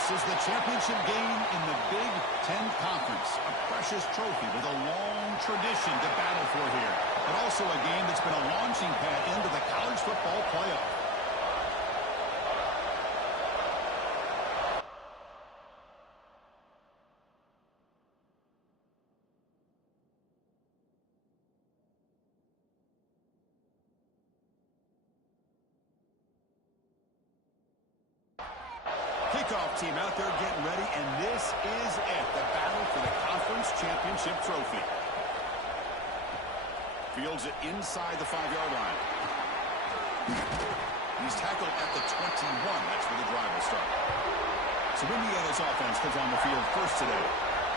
This is the championship game in the Big Ten Conference. A precious trophy with a long tradition to battle for here. But also a game that's been a launching pad into the college football playoff. Kickoff team out there getting ready, and this is it, the battle for the conference championship trophy. Fields it inside the 5-yard line. He's tackled at the 21. That's where the drive will start. So Indiana's offense comes on the field first today.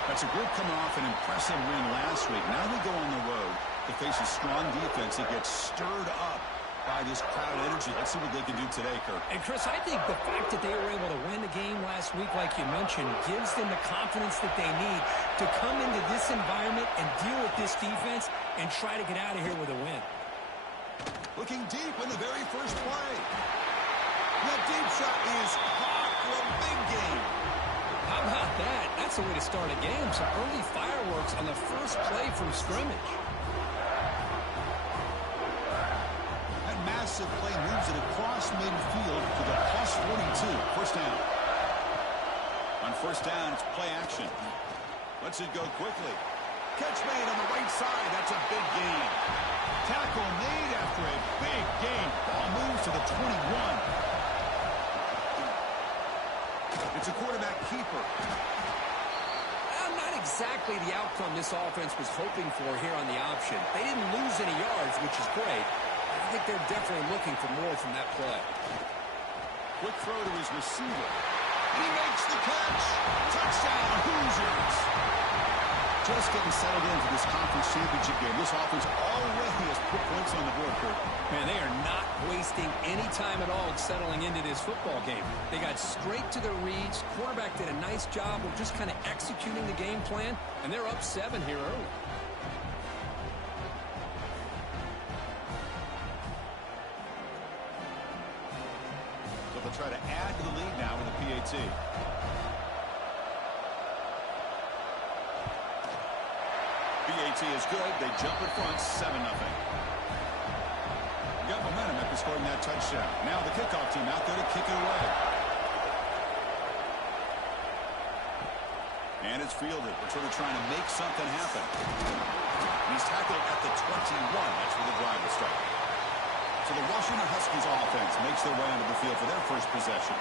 That's a group coming off an impressive win last week. Now they go on the road to face a strong defense that gets stirred up by this crowd energy. Let's see what they can do today, Kurt. And, Chris, I think the fact that they were able to win the game last week, like you mentioned, gives them the confidence that they need to come into this environment and deal with this defense and try to get out of here with a win. Looking deep in the very first play. That deep shot is caught for a big game. How about that? That's a way to start a game. Some early fireworks on the first play from scrimmage. Massive play moves it across midfield to the +42. First down. On first down, it's play action. Lets it go quickly. Catch made on the right side. That's a big gain. Tackle made after a big gain. Ball moves to the 21. It's a quarterback keeper. Not exactly the outcome this offense was hoping for here on the option. They didn't lose any yards, which is great. I think they're definitely looking for more from that play. Quick throw to his receiver. He makes the catch. Touchdown, Hoosiers. Just getting settled into this conference championship game. This offense already has put points on the board, Kurt. Man, they are not wasting any time at all settling into this football game. They got straight to their reads. Quarterback did a nice job of just kind of executing the game plan, and they're up 7 here early. They'll try to add to the lead now with the PAT. PAT is good. They jump in front, 7-0. Got momentum after scoring that touchdown. Now the kickoff team out there to kick it away. And it's fielded. We're sort of trying to make something happen. He's tackled at the 21. That's where the drive will start. So the Washington Huskies offense makes their way onto the field for their first possession.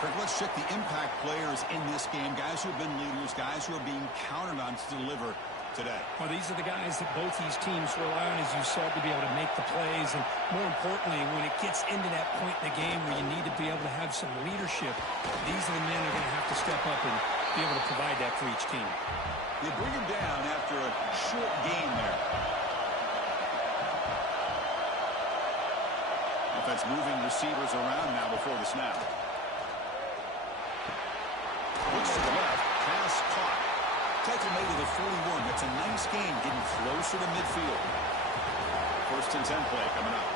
Kirk, let's check the impact players in this game. Guys who have been leaders, guys who are being counted on to deliver today. Well, these are the guys that both these teams rely on, as you said, to be able to make the plays. And more importantly, when it gets into that point in the game where you need to be able to have some leadership, these are the men that are going to have to step up and be able to provide that for each team. They bring him down after a short gain there. Offense moving receivers around now before the snap. Looks to the left. Pass caught. Tackle made to the 41. That's a nice gain, getting closer to midfield. First and 10 play coming up.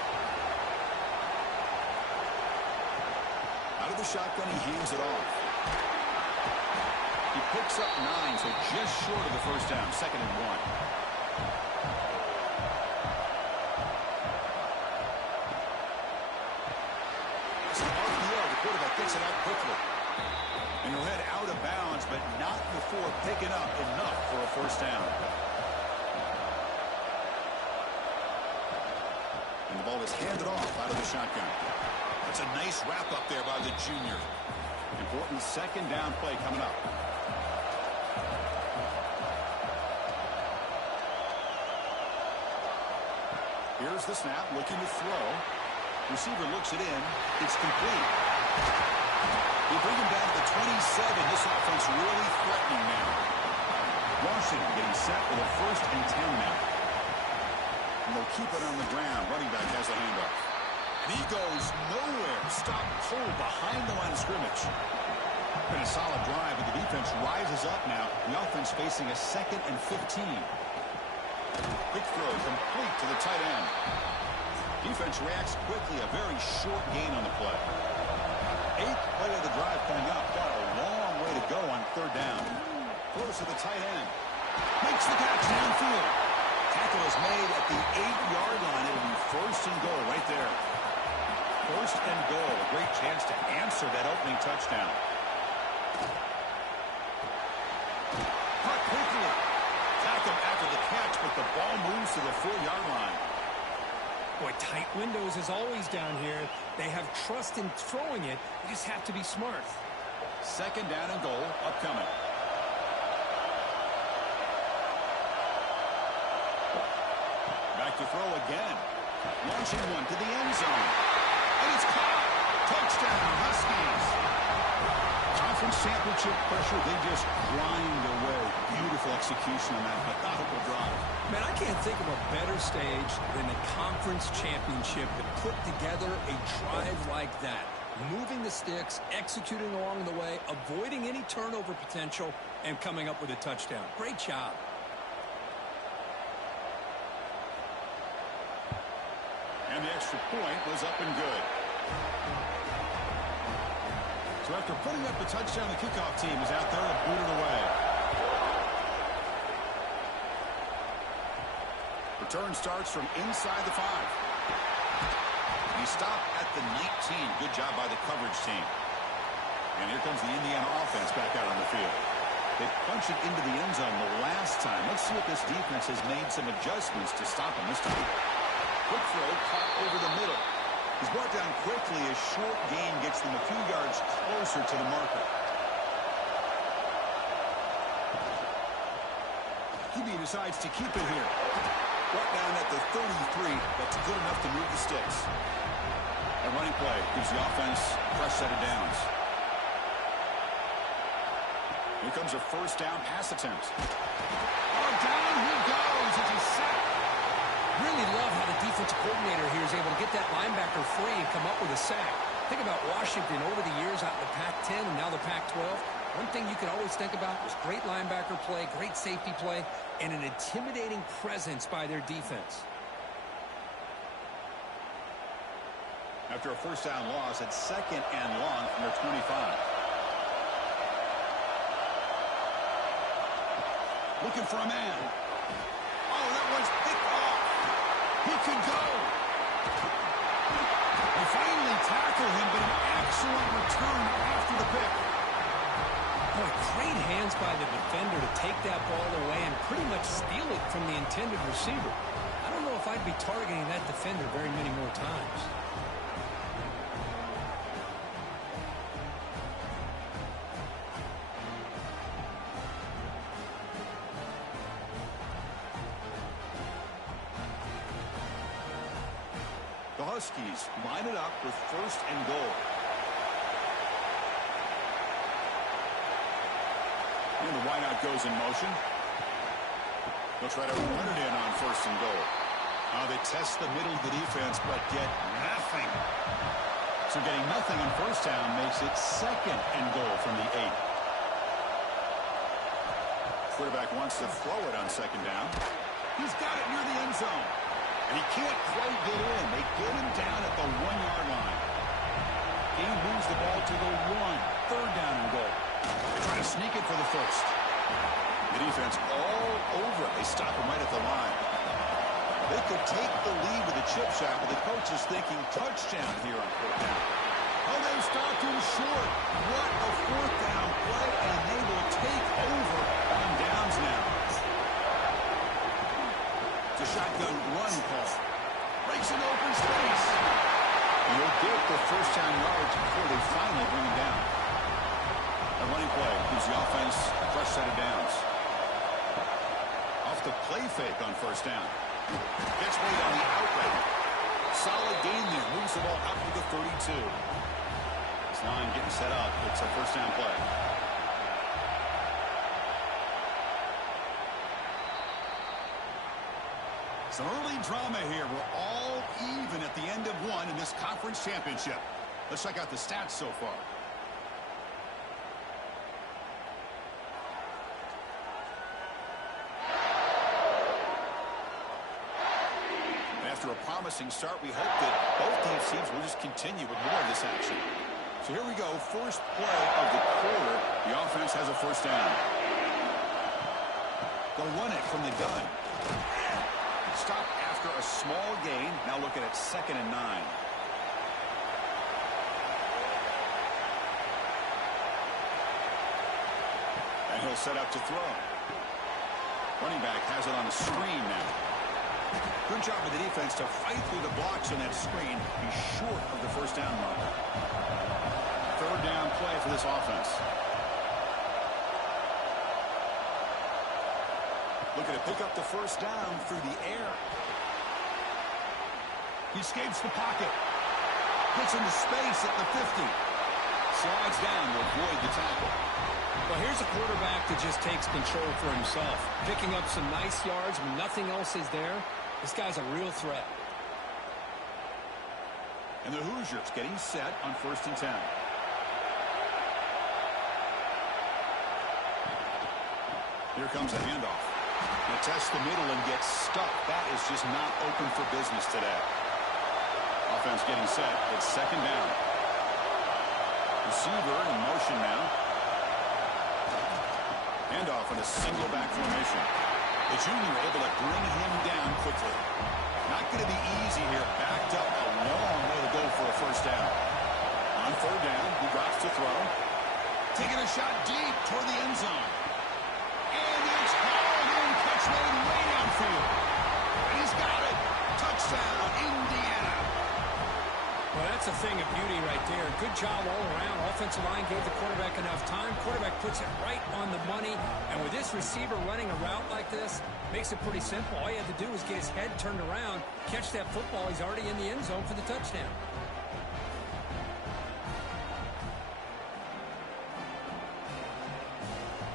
Out of the shotgun, he hands it off. He picks up 9, so just short of the first down. 2nd and 1. Quarterback gets it out quickly. And he'll head out of bounds, but not before picking up enough for a first down. And the ball is handed off out of the shotgun. That's a nice wrap up there by the junior. Important 2nd down play coming up. Here's the snap, looking to throw. Receiver looks it in. It's complete. They bring him down to the 27. This offense really threatening now. Washington getting set for the 1st and 10 now. And they'll keep it on the ground. Running back has the handoff. And he goes nowhere. Stop cold behind the line of scrimmage. Been a solid drive, but the defense rises up now. The offense facing a 2nd and 15. Quick throw complete to the tight end. Defense reacts quickly. A very short gain on the play. 8th play of the drive coming up. Got a long third down. Throws to the tight end. Makes the catch downfield. Tackle is made at the 8-yard line. It'll be first and goal right there. First and goal. A great chance to answer that opening touchdown. Caught quickly. Tackle after the catch, but the ball moves to the 4-yard line. Boy, tight windows as always down here. They have trust in throwing it. They just have to be smart. Second down and goal upcoming. Back to throw again. Launching one to the end zone. And it's caught. Touchdown, Huskies. Conference championship pressure, they just grind away. Beautiful execution on that methodical drive. Man, I can't think of a better stage than the conference championship to put together a drive like that. Moving the sticks, executing along the way, avoiding any turnover potential, and coming up with a touchdown. Great job. And the extra point was up and good. So after putting up the touchdown, the kickoff team is out there to boot it away. Return starts from inside the 5. He stopped at the 19. Good job by the coverage team. And here comes the Indiana offense back out on the field. They punched it into the end zone the last time. Let's see if this defense has made some adjustments to stop him this time. Quick throw, caught over the middle. He's brought down quickly. A short gain gets them a few yards closer to the marker. QB decides to keep it here. Brought down at the 33. That's good enough to move the sticks. A running play gives the offense a fresh set of downs. Here comes a first down pass attempt. Oh, down he goes. It's a sack. Really love how the defensive coordinator here is able to get that linebacker free and come up with a sack. Think about Washington over the years out in the Pac-10 and now the Pac-12. One thing you can always think about was great linebacker play, great safety play, and an intimidating presence by their defense. After a first down loss at second and long from their 25. Looking for a man. Oh, that one's picked off. He can go. They finally tackle him, but an excellent return after the pick. Boy, great hands by the defender to take that ball away and pretty much steal it from the intended receiver. I don't know if I'd be targeting that defender very many more times. The Huskies line it up with first and goal. And the wideout goes in motion. They'll try to run it in on first and goal. They test the middle of the defense, but get nothing. So getting nothing on first down makes it second and goal from the 8. Quarterback wants to throw it on second down. He's got it near the end zone. And he can't quite get in. They get him down at the 1-yard line. He moves the ball to the 1. Third down and goal. They try to sneak it for the first. The defense all over it. They stop him right at the line. They could take the lead with a chip shot, but the coach is thinking touchdown here on fourth down. Oh, they stopped him short. What a fourth down play, and they will take over on downs now. The shotgun run call. Breaks an open space. He'll get the first down yards before they finally bring him down. A running play gives the offense a fresh set of downs. Off the play fake on first down. Gets made on the outlet. Solid gain there. Moves the ball out to the 32. It's 9 getting set up. It's a first down play. Some early drama here. We're all even at the end of one in this conference championship. Let's check out the stats so far. After a promising start, we hope that both teams will just continue with more of this action. So here we go. First play of the quarter. The offense has a first down. They'll run it from the gun. Stop after a small gain. Now looking at 2nd and 9. And he'll set up to throw. Running back has it on a screen now. Good job of the defense to fight through the blocks on that screen. He's short of the first down marker. 3rd down play for this offense. Looking to pick up the first down through the air. He escapes the pocket. Gets into space at the 50. Slides down to avoid the tackle. Well, here's a quarterback that just takes control for himself. Picking up some nice yards when nothing else is there. This guy's a real threat. And the Hoosiers getting set on 1st and 10. Here comes a handoff. They test the middle and get stuck. That is just not open for business today. Offense getting set. It's 2nd down. Receiver in motion now. Handoff in a single back formation. The junior able to bring him down quickly. Not going to be easy here. Backed up a long way to go for a first down. On 3rd down, he drops to throw. Taking a shot deep toward the end zone. And it's hauled in. Catch made way downfield. And he's got it. Touchdown, Indiana. Well, that's a thing of beauty right there. Good job all around. Offensive line gave the quarterback enough time. Quarterback puts it right on the money. And with this receiver running a route like this, makes it pretty simple. All you have to do is get his head turned around, catch that football. He's already in the end zone for the touchdown.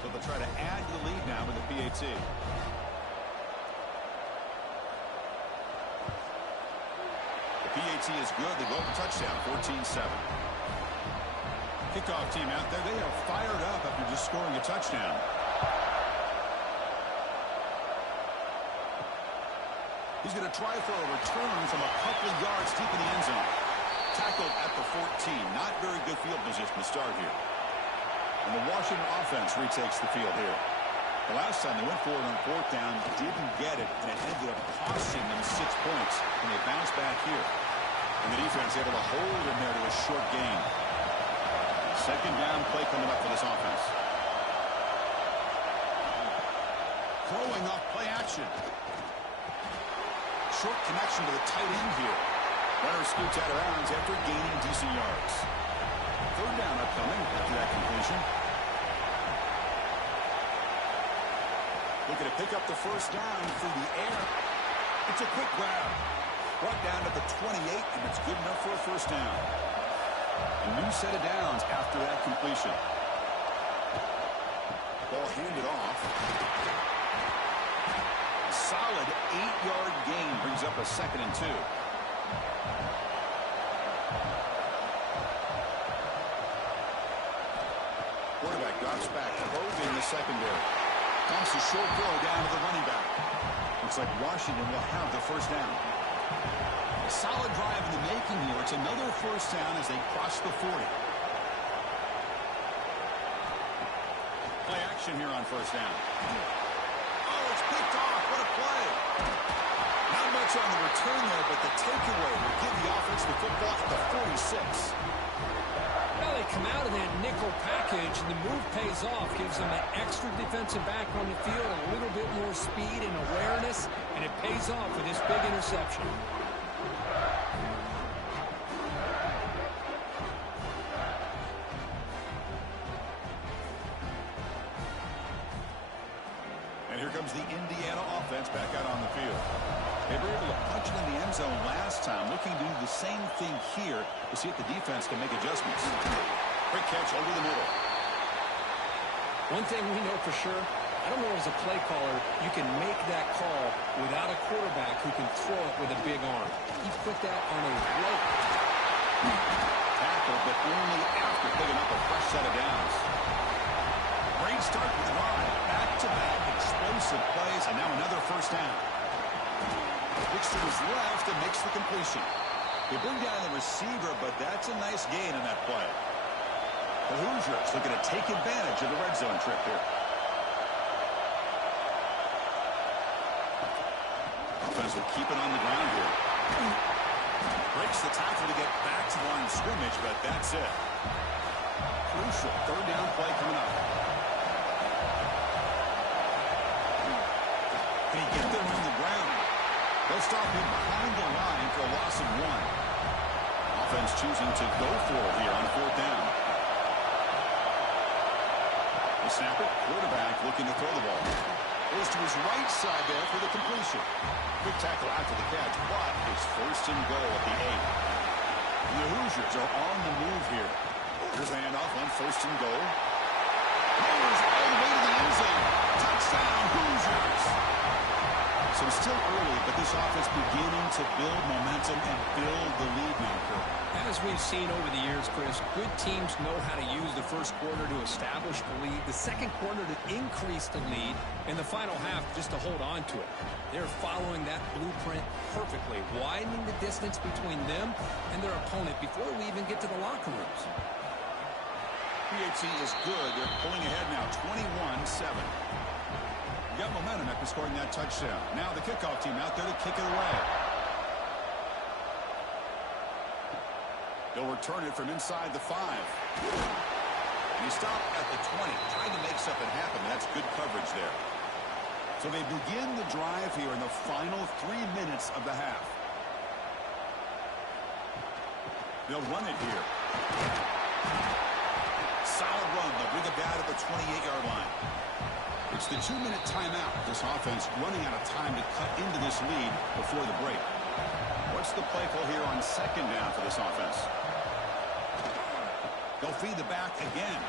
So they'll try to add to the lead now with the PAT. PAT is good. They go for touchdown, 14-7. Kickoff team out there. They are fired up after just scoring a touchdown. He's going to try for a return from a couple of yards deep in the end zone. Tackled at the 14. Not very good field position to start here. And the Washington offense retakes the field here. The last time they went for it on 4th down, didn't get it, and it ended up costing them 6 points. And they bounce back here. And the defense able to hold him there to a short gain. 2nd down play coming up for this offense. Throwing off play action. Short connection to the tight end here. Runner scoots out of bounds after gaining decent yards. 3rd down upcoming after that completion. Looking to pick up the first down through the air. It's a quick grab. Brought down to the 28, and it's good enough for a first down. A new set of downs after that completion. Ball handed off. A solid 8-yard gain brings up a 2nd and 2. Quarterback drops back, probing the secondary. Dumps a short throw down to the running back. Looks like Washington will have the first down. A solid drive in the making here. It's another first down as they cross the 40. Play action here on 1st down. Oh, it's picked off. What a play. Not much on the return there, but the takeaway will give the offense the football at the 46. Well, they come out of that nickel package, and the move pays off. Gives them an extra defensive back on the field, a little bit more speed and awareness, and it pays off with this big interception. And here comes the Indiana offense back out on the field. They were able to punch it in the end zone last time. Looking to do the same thing here to see if the defense can make adjustments. Quick catch over the middle. One thing we know for sure, I don't know as a play caller, you can make that call without a quarterback who can throw it with a big arm. He put that on a rope. Tackle, but only after picking up a fresh set of downs. Great start with the run. Back-to-back explosive plays, and now another first down. Looks to his left and makes the completion. They bring down the receiver, but that's a nice gain in that play. The Hoosiers looking to take advantage of the red zone trip here. Offense will keep it on the ground here. Breaks the tackle to get back to the line of scrimmage, but that's it. Crucial third down play coming up. Can he get there on the ground? They'll stop him behind the line for a loss of 1. Offense choosing to go for it here on 4th down. The snapper, quarterback looking to throw the ball. Goes to his right side there for the completion. Quick tackle after the catch, but it's 1st and goal at the 8. And the Hoosiers are on the move here. Here's the handoff on 1st and goal. Powers all the way to the end zone. Touchdown, Hoosiers. So still early, but this offense beginning to build momentum and build the lead now, Kurt. As we've seen over the years, Chris, good teams know how to use the first quarter to establish the lead, the second quarter to increase the lead, and the final half just to hold on to it. They're following that blueprint perfectly, widening the distance between them and their opponent before we even get to the locker rooms. BxS is good. They're pulling ahead now, 21-7. Got momentum after scoring that touchdown. Now the kickoff team out there to kick it away. They'll return it from inside the 5. And he stopped at the 20, trying to make something happen. That's good coverage there. So they begin the drive here in the final 3 minutes of the half. They'll run it here. Solid run. They'll bring it down to the 28-yard line. It's the 2-minute timeout. This offense running out of time to cut into this lead before the break. What's the play call here on 2nd down for this offense? They'll feed the back again.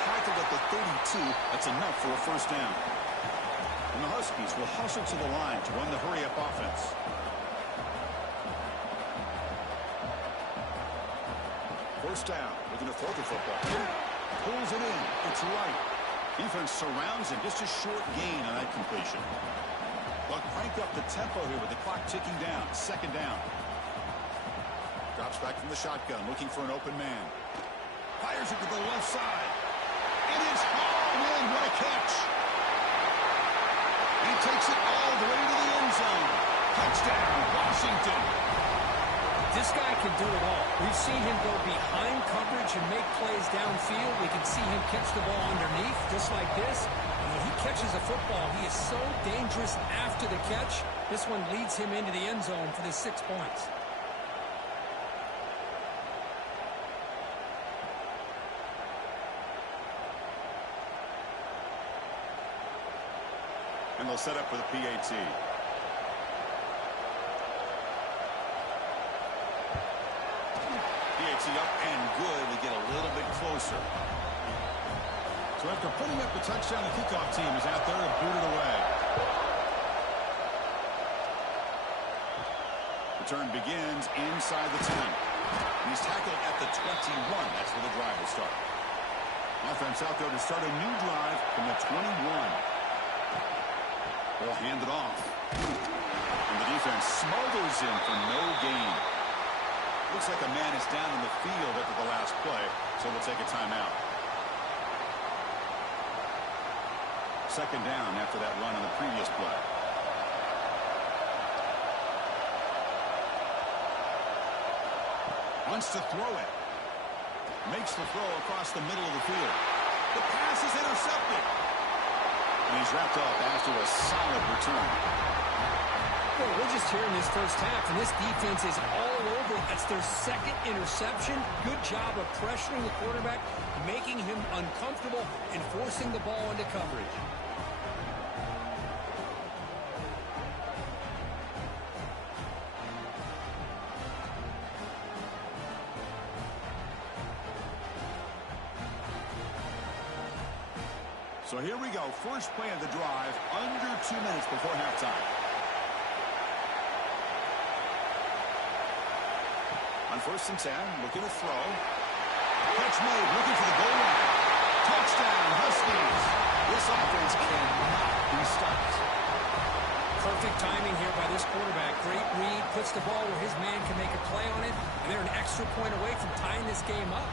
Tackled at the 32. That's enough for a 1st down. And the Huskies will hustle to the line to run the hurry-up offense. First down. Looking to throw the football. Pulls it in. It's right. Defense surrounds him. Just a short gain on that completion. But crank up the tempo here with the clock ticking down. 2nd down. Drops back from the shotgun, looking for an open man. Fires it to the left side. And it's hauled in. What a catch. He takes it all the way to the end zone. Touchdown, Washington. This guy can do it all. We've seen him go behind coverage and make plays downfield. We can see him catch the ball underneath, just like this. And when he catches a football, he is so dangerous after the catch. This one leads him into the end zone for the 6 points. And they'll set up for the PAT. Up and good to get a little bit closer. So after putting up the touchdown, the kickoff team is out there to boot it away. Return begins inside the 10. He's tackled at the 21. That's where the drive will start. Offense out there to start a new drive from the 21. Ball handed off. And the defense smothers him for no gain. Looks like a man is down in the field after the last play, so we'll take a timeout. 2nd down after that run on the previous play. Wants to throw it. Makes the throw across the middle of the field. The pass is intercepted. And he's wrapped up after a solid return. Well, we're just here in this first half, and this defense is all over. That's their 2nd interception. Good job of pressuring the quarterback, making him uncomfortable, and forcing the ball into coverage. So here we go. First play of the drive, under 2 minutes before halftime. On 1st and 10, looking to throw. Catch made, looking for the goal line. Touchdown, Huskies. This offense cannot be stopped. Perfect timing here by this quarterback. Great read, puts the ball where his man can make a play on it, and they're an extra point away from tying this game up.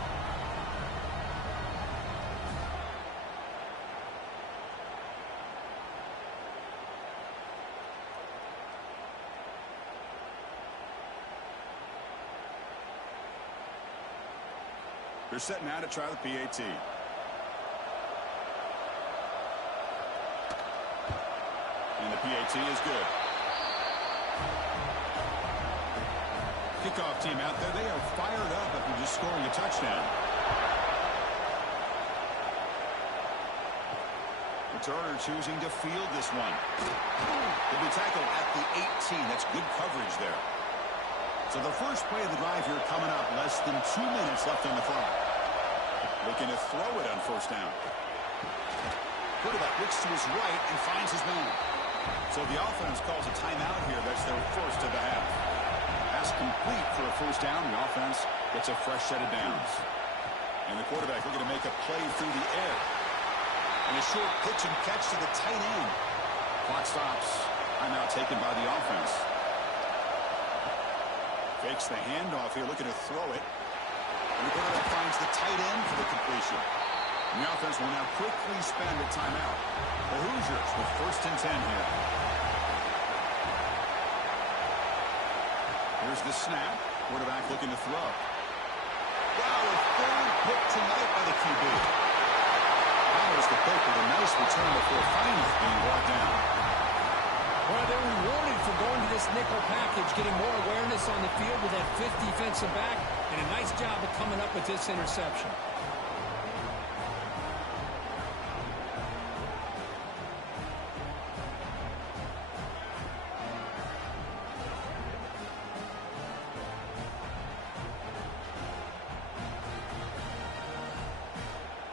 They're set now to try the PAT. And the PAT is good. Kickoff team out there. They are fired up after just scoring a touchdown. Returner choosing to field this one. He'll be tackled at the 18. That's good coverage there. So the first play of the drive here coming up. Less than 2 minutes left on the clock. Looking to throw it on first down. Quarterback looks to his right and finds his man. So the offense calls a timeout here. That's their first of the half. Pass complete for a first down. The offense gets a fresh set of downs. And the quarterback looking to make a play through the air. And a short pitch and catch to the tight end. Clock stops. Timeout taken by the offense. Fakes the handoff here, looking to throw it. And the quarterback finds the tight end for the completion. And the offense will now quickly spend a timeout. The Hoosiers with 1st and 10 here. Here's the snap. Quarterback looking to throw. Wow, a third pick tonight by the QB. Follows the pick with a nice return before finally being brought down. Well, they're rewarded for going to this nickel package, getting more awareness on the field with that 5th defensive back, and a nice job of coming up with this interception.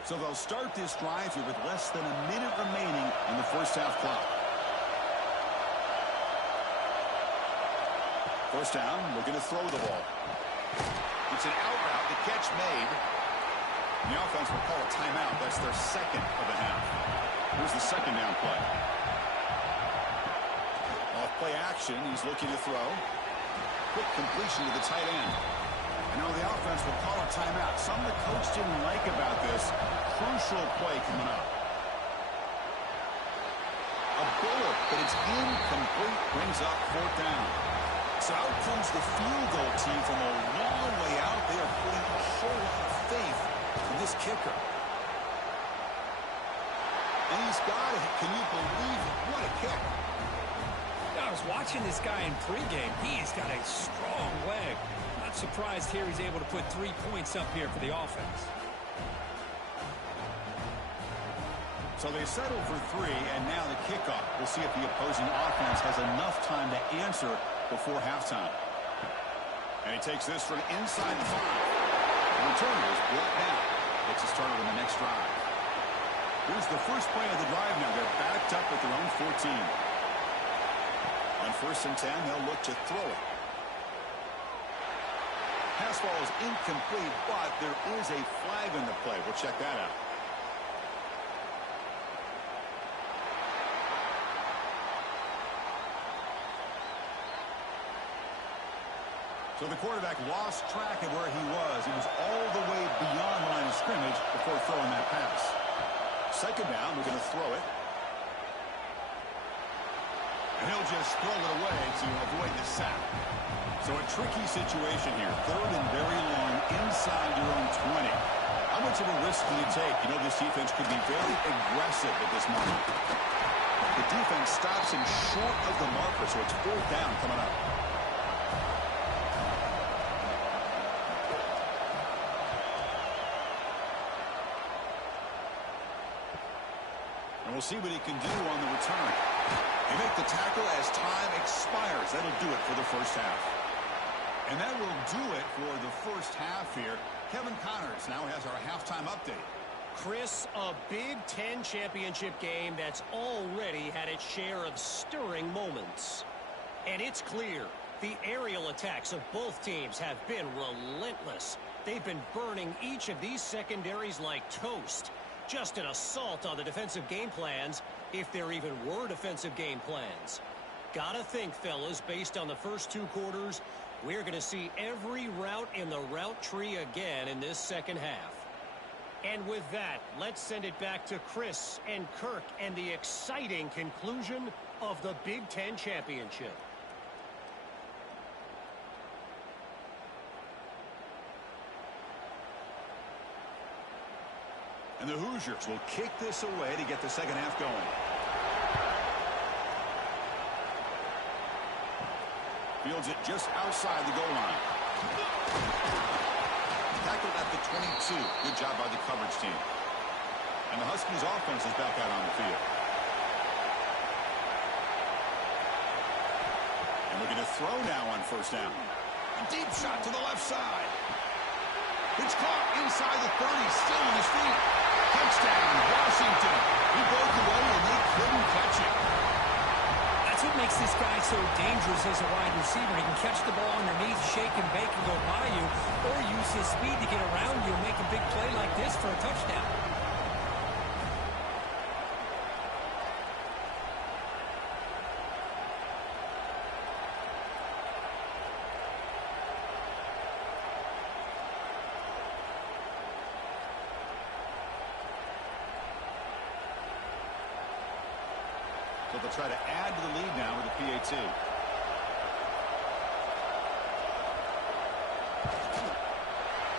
So they'll start this drive here with less than a minute remaining in the first half clock. First down, looking to throw the ball. It's an out route, the catch made. And the offense will call a timeout. That's their second of the half. Here's the second down play. Off play action, he's looking to throw. Quick completion to the tight end. And now the offense will call a timeout. Something the coach didn't like about this. Crucial play coming up. A bullet, but it's incomplete. Brings up 4th down. So out comes the field goal team from a long way out. They are putting a whole lot of faith in this kicker. And he's got it. Can you believe it? What a kick. I was watching this guy in pregame. He's got a strong leg. Not surprised here he's able to put 3 points up here for the offense. So they settle for 3, and now the kickoff. We'll see if the opposing offense has enough time to answer before halftime. And he takes this from inside the 5. The returner is brought down. Gets it started on the next drive. Here's the first play of the drive now. They're backed up at their own 14. On 1st and 10, they'll look to throw it. Pass ball is incomplete, but there is a flag in the play. We'll check that out. So the quarterback lost track of where he was. He was all the way beyond the line of scrimmage before throwing that pass. Second down, we're going to throw it. And he'll just throw it away to avoid the sack. So a tricky situation here. 3rd and very long inside your own 20. How much of a risk do you take? You know, this defense could be very aggressive at this moment. The defense stops him short of the marker, so it's 4th down coming up. And we'll see what he can do on the return. They make the tackle as time expires. That'll do it for the first half. And that will do it for the first half here. Kevin Connors now has our halftime update. Chris, a Big Ten championship game that's already had its share of stirring moments. And it's clear the aerial attacks of both teams have been relentless. They've been burning each of these secondaries like toast. Just an assault on the defensive game plans, if there even were defensive game plans. Gotta think, fellas, based on the first 2 quarters, we're going to see every route in the route tree again in this second half. And with that, let's send it back to Chris and Kirk and the exciting conclusion of the Big Ten championship. And the Hoosiers will kick this away to get the second half going. Fields it just outside the goal line. Tackled at the 22. Good job by the coverage team. And the Huskies offense is back out on the field. And looking to throw now on first down. A deep shot to the left side. It's caught inside the 30, still on his feet. Touchdown, Washington. He broke away and they couldn't catch it. That's what makes this guy so dangerous as a wide receiver. He can catch the ball underneath, shake and bake and go by you, or use his speed to get around you and make a big play like this for a touchdown. So they'll try to add to the lead now with the PAT.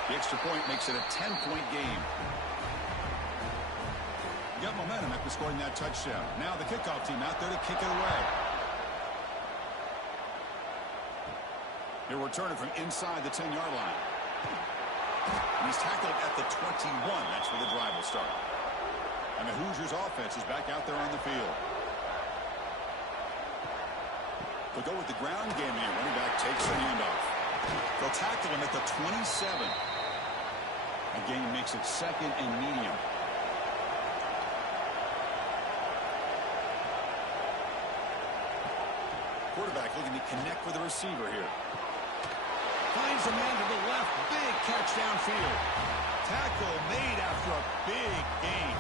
The extra point makes it a 10-point game. Got momentum after scoring that touchdown. Now the kickoff team out there to kick it away. He'll return it from inside the 10-yard line. And he's tackled at the 21. That's where the drive will start. And the Hoosiers offense is back out there on the field. They'll go with the ground game here. Running back takes the handoff. They'll tackle him at the 27. Again, makes it second and medium. Quarterback looking to connect with the receiver here. Finds a man to the left. Big catch downfield. Tackle made after a big gain.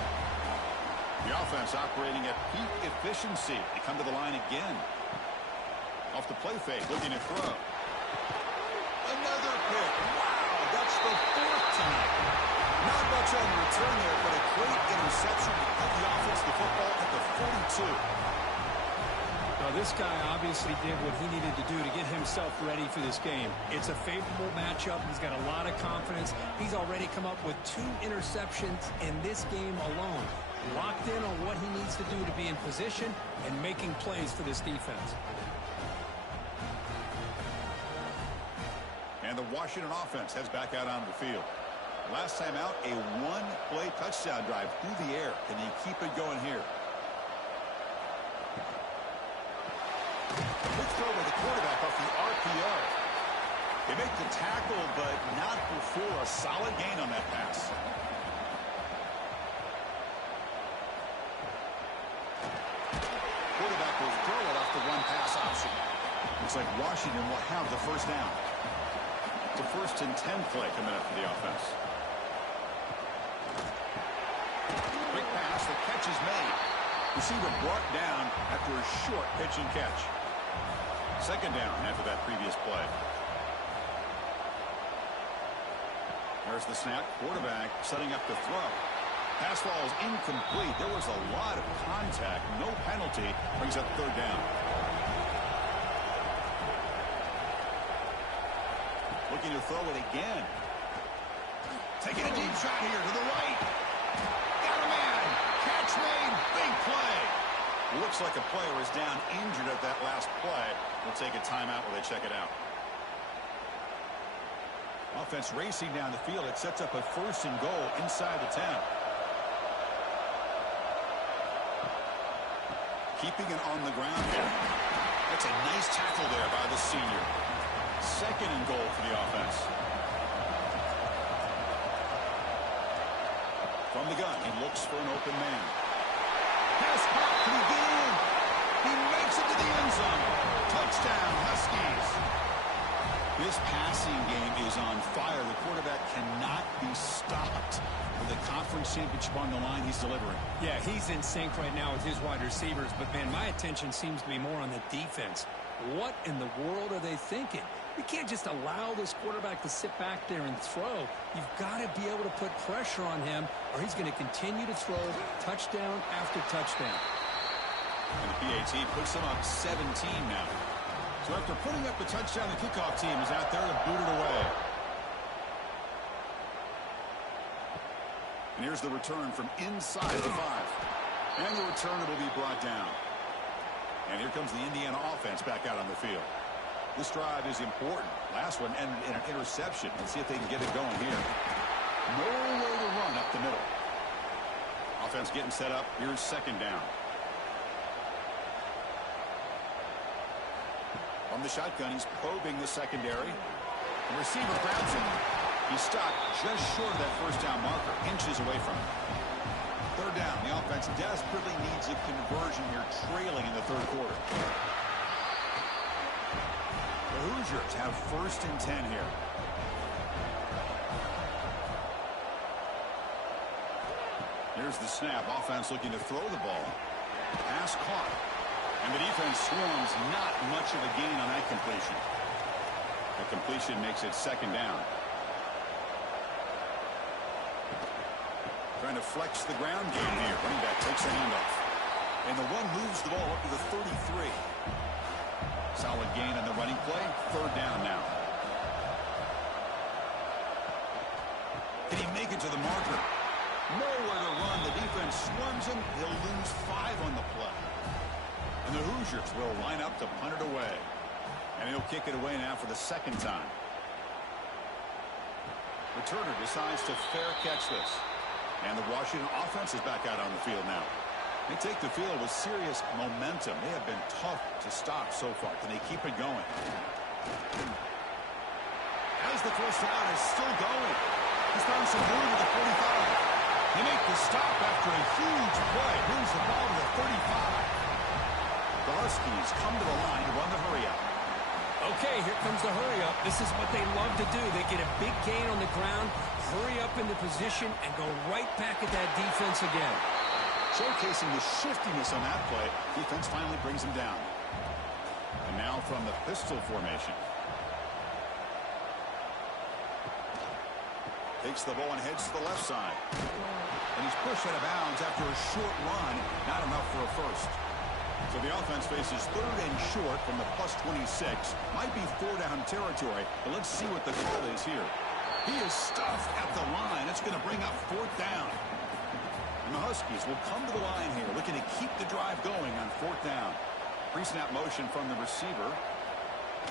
The offense operating at peak efficiency. They come to the line again. Off the play fake, looking to throw. Another pick. Wow, that's the fourth tonight. Not much on the return there, but a great interception to put the offense the football at the 42. Well, this guy obviously did what he needed to do to get himself ready for this game. It's a favorable matchup. He's got a lot of confidence. He's already come up with 2 interceptions in this game alone. Locked in on what he needs to do to be in position and making plays for this defense. And the Washington offense heads back out onto the field. Last time out, a one-play touchdown drive through the air. Can he keep it going here? Quick throw with the quarterback off the RPO. They make the tackle, but not before a solid gain on that pass. Quarterback will throw it off the one-pass option. Looks like Washington will have the first down. The first and 10 play coming up for the offense. Quick pass, the catch is made. Receiver brought down after a short pitch and catch. Second down after that previous play. There's the snap. Quarterback setting up the throw. Pass ball is incomplete. There was a lot of contact. No penalty. Brings up third down. Looking to throw it again. Taking a deep shot here to the right. Got a man. Catch made. Big play. Looks like a player is down injured at that last play. We'll take a timeout while they check it out. Offense racing down the field. It sets up a first and goal inside the 10. Keeping it on the ground here. That's a nice tackle there by the senior. Second and goal for the offense. From the gun, he looks for an open man. Pass caught. Can he get in? He makes it to the end zone. Touchdown, Huskies. This passing game is on fire. The quarterback cannot be stopped. With the conference championship on the line, he's delivering. Yeah, he's in sync right now with his wide receivers. But, man, my attention seems to be more on the defense. What in the world are they thinking? You can't just allow this quarterback to sit back there and throw. You've got to be able to put pressure on him, or he's going to continue to throw touchdown after touchdown. And the PAT puts them up 17 now. So after putting up the touchdown, the kickoff team is out there to boot it away. And here's the return from inside the 5. And the returner will be brought down. And here comes the Indiana offense back out on the field. This drive is important. Last one ended in an interception. Let's see if they can get it going here. Nowhere to run up the middle. Offense getting set up. Here's second down. From the shotgun, he's probing the secondary. The receiver grabs him. He's stopped just short of that first down marker, inches away from it. Third down. The offense desperately needs a conversion here, trailing in the third quarter. The Hoosiers have 1st and 10 here. Here's the snap. Offense looking to throw the ball. Pass caught. And the defense swarms. Not much of a gain on that completion. The completion makes it second down. Trying to flex the ground game here. Running back takes the handoff. And the one moves the ball up to the 33. Solid gain on the running play. Third down now. Can he make it to the marker? Nowhere to run. The defense swarms him. He'll lose 5 on the play. And the Hoosiers will line up to punt it away. And he'll kick it away now for the second time. Returner decides to fair catch this. And the Washington offense is back out on the field now. They take the field with serious momentum. They have been tough to stop so far. Can they keep it going? As the first down is still going. He's found some room at the 45. They make the stop after a huge play. Moves the ball to the 35. The Huskies come to the line to run the hurry-up. Okay, here comes the hurry-up. This is what they love to do. They get a big gain on the ground, hurry up into position, and go right back at that defense again. Showcasing the shiftiness on that play, defense finally brings him down. And now from the pistol formation. Takes the ball and heads to the left side. And he's pushed out of bounds after a short run. Not enough for a first. So the offense faces 3rd and short from the plus 26. Might be 4-down territory, but let's see what the call is here. He is stuffed at the line. It's going to bring up 4th down. And the Huskies will come to the line here, looking to keep the drive going on 4th down. Pre-snap motion from the receiver.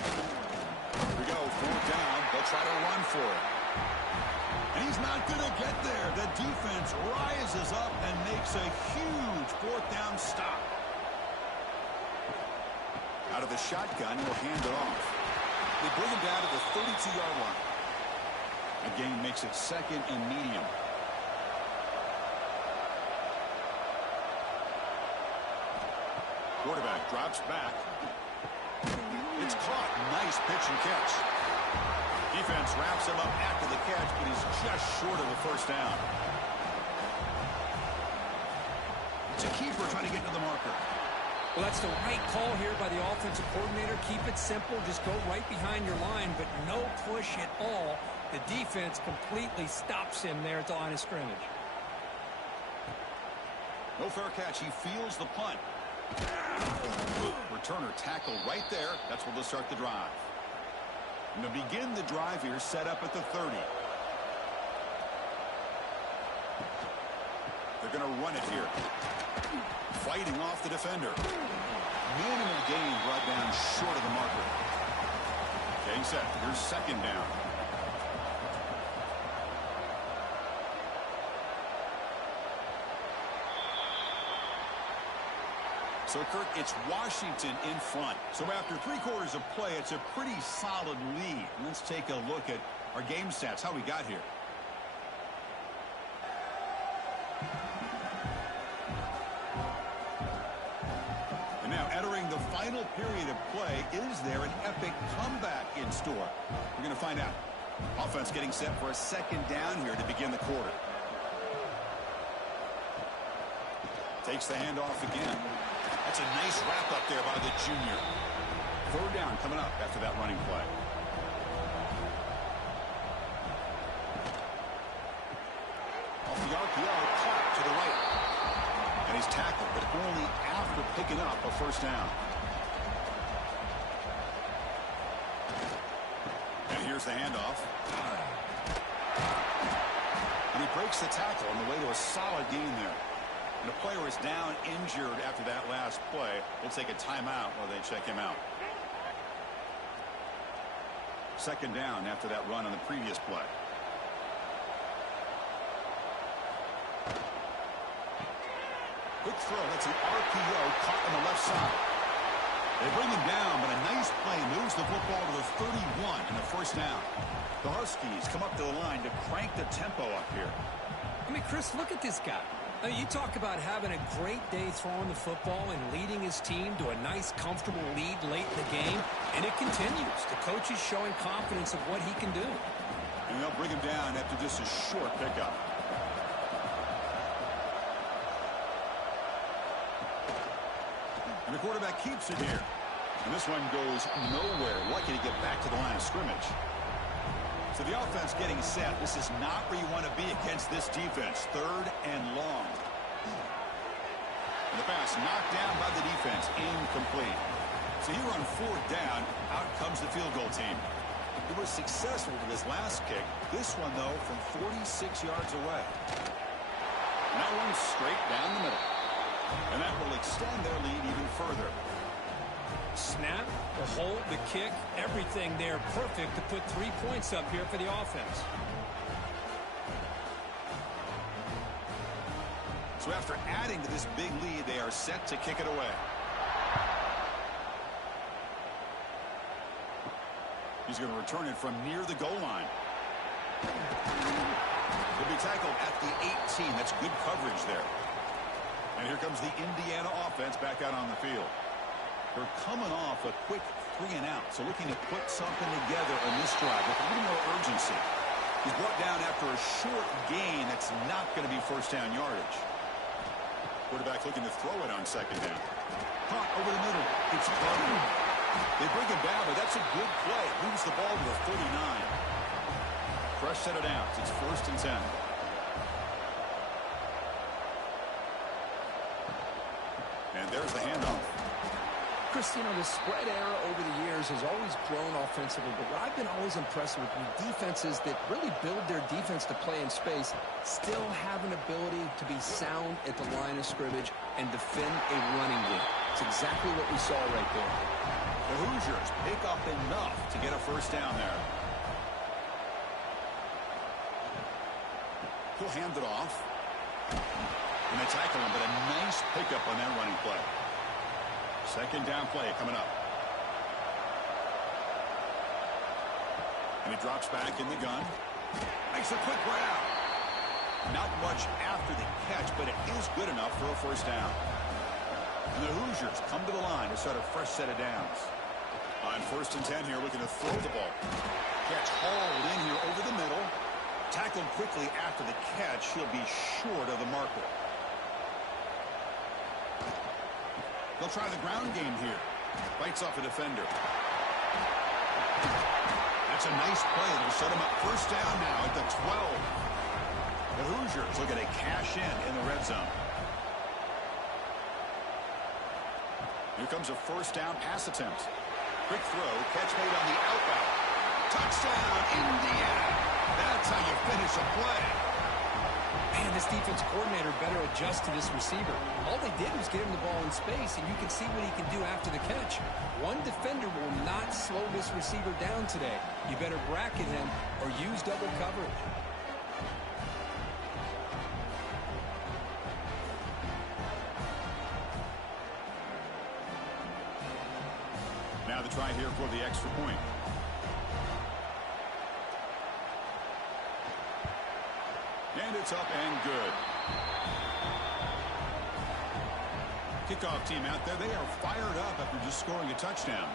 Here we go, 4th down. They'll try to run for it. And he's not going to get there. The defense rises up and makes a huge 4th down stop. Out of the shotgun, he'll hand it off. They bring him down to the 32-yard line. The gain makes it 2nd and medium. Quarterback drops back. It's caught. Nice pitch and catch. Defense wraps him up after the catch, but he's just short of the first down. It's a keeper trying to get to the marker. Well, that's the right call here by the offensive coordinator. Keep it simple. Just go right behind your line, but no push at all. The defense completely stops him there at the line of scrimmage. No fair catch. He feels the punt. Returner tackle right there. That's where they'll start the drive. And to begin the drive here, set up at the 30. They're going to run it here. Fighting off the defender. Minimal gain brought down short of the marker. Getting set. Here's second down. So, Kirk, it's Washington in front. So after 3 quarters of play, it's a pretty solid lead. Let's take a look at our game stats, how we got here. And now entering the final period of play, is there an epic comeback in store? We're going to find out. Offense getting set for a second down here to begin the quarter. Takes the handoff again. That's a nice wrap-up there by the junior. Third down coming up after that running play. Off the RPO, caught to the right. And he's tackled, but only after picking up a first down. And here's the handoff. And he breaks the tackle on the way to a solid gain there. And the player is down injured after that last play. We'll take a timeout while they check him out. Second down after that run on the previous play. Quick throw. That's an RPO caught on the left side. They bring him down, but a nice play moves the football to the 31 and a first down. The Huskies come up to the line to crank the tempo up here. I mean, Chris, look at this guy. I mean, you talk about having a great day throwing the football and leading his team to a nice, comfortable lead late in the game, and it continues. The coach is showing confidence of what he can do. And they'll bring him down after just a short pickup. And the quarterback keeps it here. And this one goes nowhere. Lucky to get back to the line of scrimmage. So the offense getting set. This is not where you want to be against this defense. Third and long. And the pass knocked down by the defense. Incomplete. So here on fourth down, out comes the field goal team. He was successful with his last kick. This one, though, from 46 yards away. And that one straight down the middle. And that will extend their lead even further. Snap, the hold, the kick, everything there perfect to put 3 points up here for the offense. So after adding to this big lead, they are set to kick it away. He's going to return it from near the goal line. He'll be tackled at the 18. That's good coverage there. And here comes the Indiana offense back out on the field. They're coming off a quick 3 and out, so looking to put something together on this drive with a little more urgency. He's brought down after a short gain that's not going to be first down yardage. Quarterback looking to throw it on second down. Caught over the middle. It's caught. They bring him down, but that's a good play. Moves the ball to the 39. Fresh set of downs. It's first and 10. And there's the handoff. Chris, you know, the spread era over the years has always grown offensively, but what I've been always impressed with defenses that really build their defense to play in space still have an ability to be sound at the line of scrimmage and defend a running game. It's exactly what we saw right there. The Hoosiers pick up enough to get a first down there. He'll hand it off. And they tackle him, but a nice pickup on that running play. Second down play coming up. And he drops back in the gun. Makes a quick grab. Not much after the catch, but it is good enough for a first down. And the Hoosiers come to the line to start a fresh set of downs. On first and 10 here, looking to throw the ball. Catch hauled in here over the middle. Tackled quickly after the catch. He'll be short of the marker. They'll try the ground game here. Bites off a defender. That's a nice play. They'll set him up first down now at the 12. The Hoosiers looking to cash in the red zone. Here comes a first down pass attempt. Quick throw. Catch made on the outbound. Touchdown, Indiana. That's how you finish a play. Man, this defense coordinator better adjust to this receiver. All they did was get him the ball in space, and you can see what he can do after the catch. One defender will not slow this receiver down today. You better bracket him or use double coverage. Now the try here for the extra point. And it's up and good. Kickoff team out there. They are fired up after just scoring a touchdown.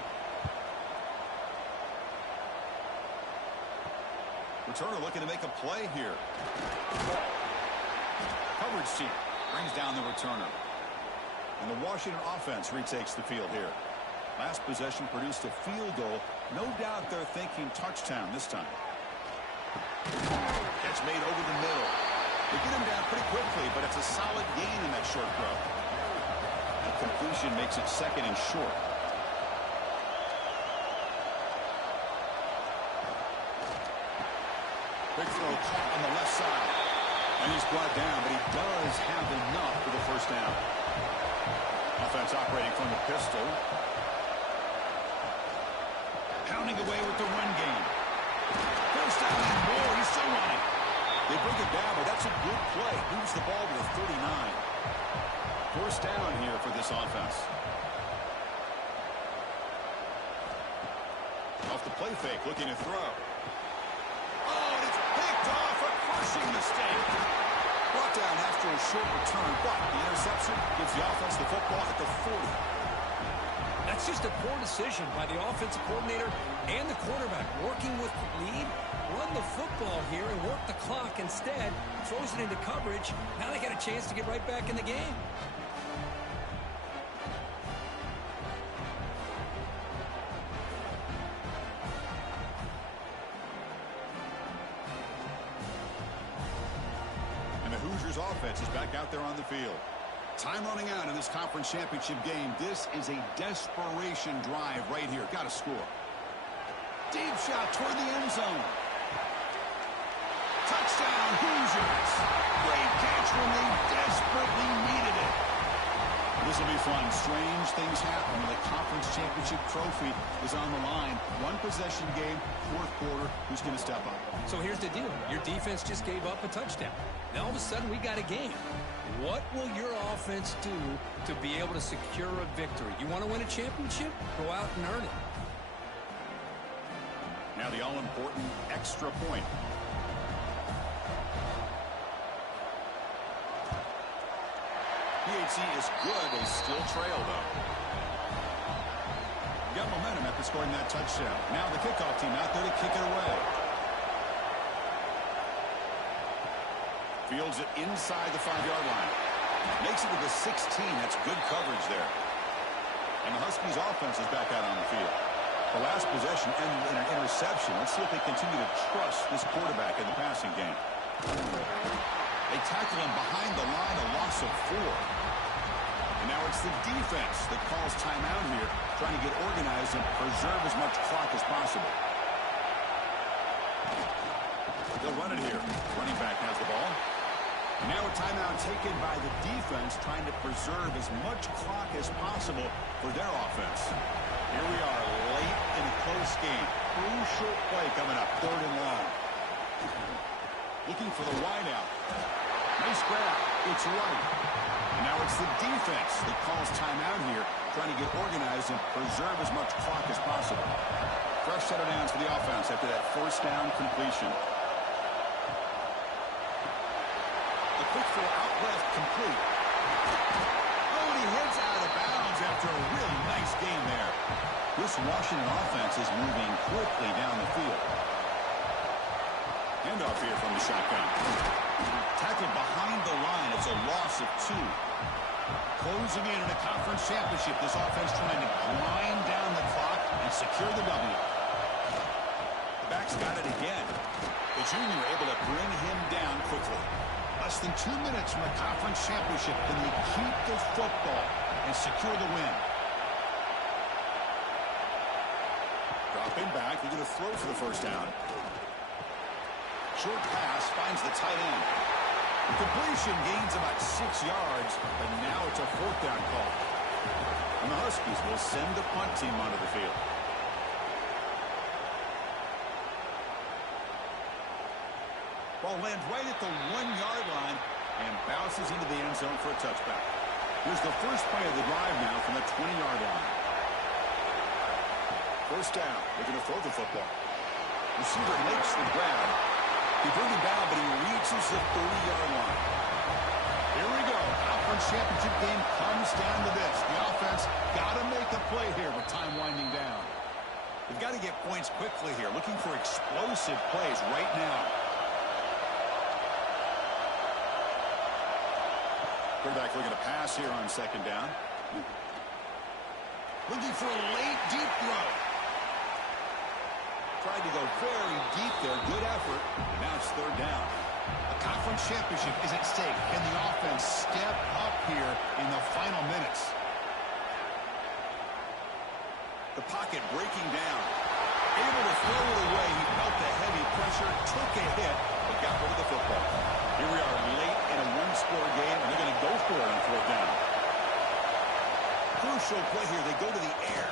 Returner looking to make a play here. Coverage team brings down the returner. And the Washington offense retakes the field here. Last possession produced a field goal. No doubt they're thinking touchdown this time. Catch made over the middle. They get him down pretty quickly, but it's a solid gain in that short throw. And completion makes it second and short. Big throw caught on the left side. And he's brought down, but he does have enough for the first down. Offense operating from the pistol. Pounding away with the run game. First down and more. He's still running. They bring it down, but that's a good play. Moves the ball to the 39. First down here for this offense. Off the play fake, looking to throw. Oh, and it's picked off. A crushing mistake. Brought down after a short return, but the interception gives the offense the football at the 40. That's just a poor decision by the offensive coordinator and the quarterback. Working with the lead, run the football here and work the clock instead. Throws it into coverage. Now they got a chance to get right back in the game. Hoosiers offense is back out there on the field. Time running out in this conference championship game. This is a desperation drive right here. Got to score. Deep shot toward the end zone. Touchdown, Hoosiers. Great catch when they desperately needed it. This will be fun. Strange things happen when the conference championship trophy is on the line. One possession game, fourth quarter. Who's going to step up? So here's the deal. Your defense just gave up a touchdown. Now all of a sudden we got a game. What will your offense do to be able to secure a victory? You want to win a championship? Go out and earn it. Now the all-important extra point. BxS is good. They still trail, though. Got momentum after scoring that touchdown. Now the kickoff team out there to kick it away. Fields it inside the 5-yard line. Makes it to the 16. That's good coverage there. And the Huskies offense is back out on the field. The last possession ended in an interception. Let's see if they continue to trust this quarterback in the passing game. They tackle him behind the line, a loss of 4. And now it's the defense that calls timeout here, trying to get organized and preserve as much clock as possible. They'll run it here. Running back has the ball. And now a timeout taken by the defense, trying to preserve as much clock as possible for their offense. Here we are, late in a close game. Crucial play coming up, 3rd and long. Looking for the wideout. Nice grab. It's right. And now it's the defense that calls timeout here, trying to get organized and preserve as much clock as possible. Fresh set of downs for the offense after that first down completion. A quick throw out left, complete. Oh, and he heads out of bounds after a really nice game there. This Washington offense is moving quickly down the field. Handoff here from the shotgun. Tackled behind the line. It's a loss of 2. Closing in a conference championship. This offense trying to grind down the clock and secure the W. The back's got it again. The junior able to bring him down quickly. Less than 2 minutes from a conference championship. Can they keep the football and secure the win? Dropping back. They're going to throw for the first down. Short pass finds the tight end. The completion gains about 6 yards, but now it's a 4th down call. And the Huskies will send the punt team onto the field. Ball lands right at the 1-yard line and bounces into the end zone for a touchback. Here's the first play of the drive now from the 20-yard line. First down. They're going to throw the football. Receiver makes the grab. He brings him down, but he reaches the 30-yard line. Here we go. Conference championship game comes down to this. The offense got to make a play here with time winding down. They've got to get points quickly here. Looking for explosive plays right now. Quarterback looking to pass here on 2nd down. Looking for a late, deep throw. Tried to go very deep there. Good effort. And now it's 3rd down. A conference championship is at stake. Can the offense step up here in the final minutes? The pocket breaking down. Able to throw it away. He felt the heavy pressure, took a hit, but got hold of the football. Here we are late in a one-score game, and they're going to go for it on fourth down. Crucial play here. They go to the air.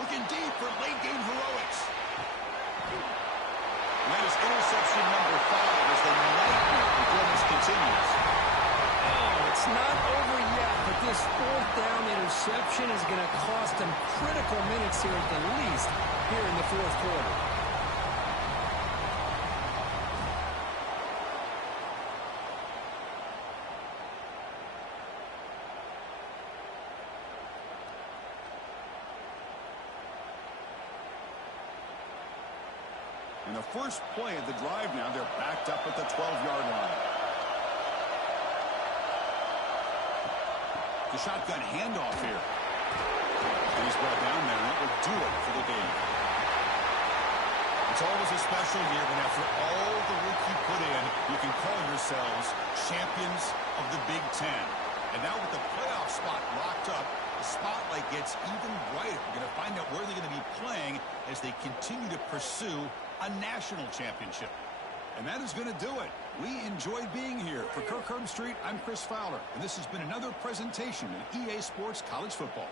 Looking deep for late-game heroics. And that is interception number 5 as the nightmare performance continues. Oh, it's not over yet, but this fourth down interception is going to cost them critical minutes here at the least here in the fourth quarter. And the first play of the drive now, they're backed up at the 12-yard line. The shotgun handoff here. And he's brought down there, and that will do it for the game. It's always a special year when after all the work you put in, you can call yourselves champions of the Big Ten. And now with the playoff spot locked up, the spotlight gets even brighter. We're going to find out where they're going to be playing as they continue to pursue a national championship. And that is going to do it. We enjoyed being here. For Kirk Herbstreit, I'm Chris Fowler, and this has been another presentation of EA Sports College Football.